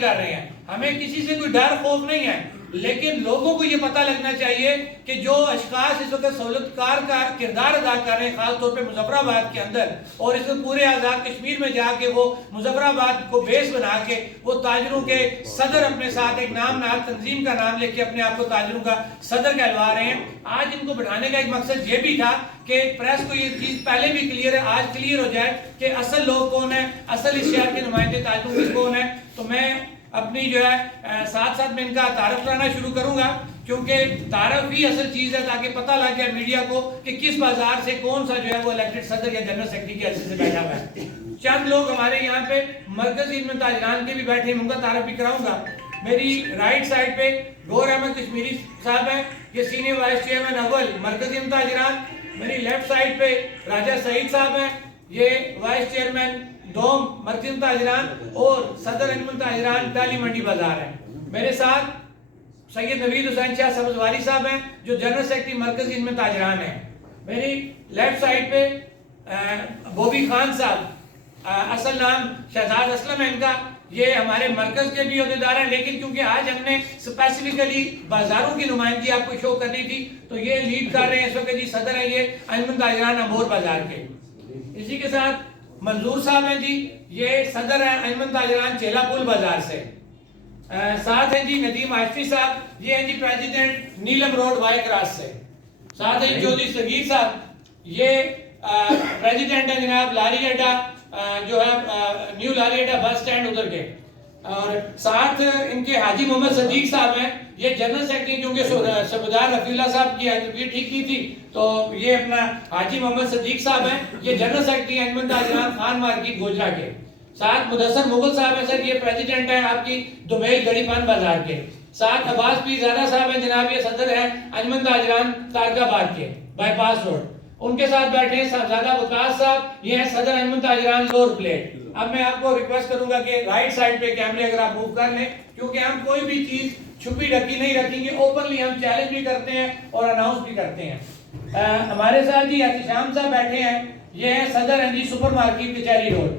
کر رہے ہیں. ہمیں کسی سے کوئی ڈر خوف نہیں ہے, لیکن لوگوں کو یہ پتہ لگنا چاہیے کہ جو اشخاص اس وقت سہولتکار کا کردار ادا کر رہے ہیں, خاص طور پہ مظفر آباد کے اندر, اور اس میں پورے آزاد کشمیر میں جا کے وہ مظفر آباد کو بیس بنا کے وہ تاجروں کے صدر اپنے ساتھ ایک نام نہاد تنظیم کا نام لے کے اپنے آپ کو تاجروں کا صدر کہلوا رہے ہیں. آج ان کو بٹھانے کا ایک مقصد یہ بھی تھا کہ پریس کو یہ چیز پہلے بھی کلیئر ہے, آج کلیئر ہو جائے کہ اصل لوگ کون ہیں, اصل اس شہر کے نمائندے تاجروں کے کون ہیں. تو میں اپنی جو ہے ساتھ ساتھ میں ان کا تعارف کرانا شروع کروں گا, کیونکہ تعارف ہی اصل چیز ہے, تاکہ پتہ لگ جائے میڈیا کو کہ کس بازار سے کون سا جو ہے وہ الیکٹڈ صدر یا جنرل سیکرٹری کے حیثیت سے بیٹھا ہوا ہے. چند لوگ ہمارے یہاں پہ مرکزی علم تاجران کے بھی بیٹھے ہیں, ان کا تعارف بھی کراؤں گا. میری رائٹ سائڈ پہ گور احمد کشمیری صاحب ہیں, یہ سینئر وائس چیئرمین اول مرکزی علم تاجران. میری لیفٹ سائڈ پہ راجہ سعید صاحب ہیں, یہ وائس چیئرمین دوم مرکزی علم تاجران اور صدر انجمن تاجران ٹالی منڈی بازار ہیں. میرے ساتھ سید نوید حسین شاہ سبزواری صاحب ہیں, جو جنرل سیکرٹری مرکزی علم تاجران ہیں. میری لیفٹ سائڈ پہ بوبی خان صاحب, اصل نام شہزاد اسلم ہے ان کا, یہ ہمارے مرکز کے بھی عہدیدار ہیں, لیکن کیونکہ آج ہم نے اسپیسیفکلی بازاروں کی نمائندگی آپ کو شو کرنی تھی تو یہ لیڈ کر رہے ہیں اس وقت, جی صدر ہیں یہ انجمن تاجران امور بازار کے. اسی کے ساتھ منظور صاحب ہیں جی, یہ صدر ہیں انجمن تاجران چیلا پول بازار سے. ساتھ ہیں جی ندیم آشفی صاحب, یہ ہیں جی پریزیڈنٹ نیلم روڈ وائی کراس سے. ساتھ ہیں چودھری صغیر صاحب, یہ پریزیڈنٹ ہیں جناب لاری اڈا, جو ہے نیو لاری اڈا بس سٹینڈ ادھر کے. اور ساتھ ان کے حاجی محمد صدیق صاحب ہیں, یہ جنرل سیکرٹری, کیونکہ صوبیدار رفیع اللہ صاحب کی طبیعت ٹھیک نہیں تھی تو یہ اپنا حاجی محمد صدیق صاحب ہیں, یہ جنرل سیکرٹری ہیں انجمن تاجران خان مارکیٹ گوجرا کے. ساتھ مدثر مغل صاحب ہیں سر, یہ پریزیڈنٹ ہیں آپ کی دومیل گڑی پان بازار کے. ساتھ عباس پیر زادہ صاحب ہیں جناب, یہ صدر ہیں انجمن تاجران تارکہ آباد کے بائی پاس روڈ. ان کے ساتھ بیٹھے ہیں صاحبزادہ وقاص صاحب, یہ ہیں صدر انجمن تاجران لور پلیٹ. اب میں آپ کو ریکویسٹ کروں گا کہ رائٹ سائڈ پہ کیمرے اگر آپ موو کر لیں, کیونکہ ہم کوئی بھی چیز چھپی ڈھکی نہیں رکھیں گے, اوپنلی ہم چیلنج بھی کرتے ہیں اور اناؤنس بھی کرتے ہیں. ہمارے ساتھ جی احتشام صاحب بیٹھے ہیں, یہ ہیں صدر ہیں جی سپر مارکیٹ کچہری روڈ.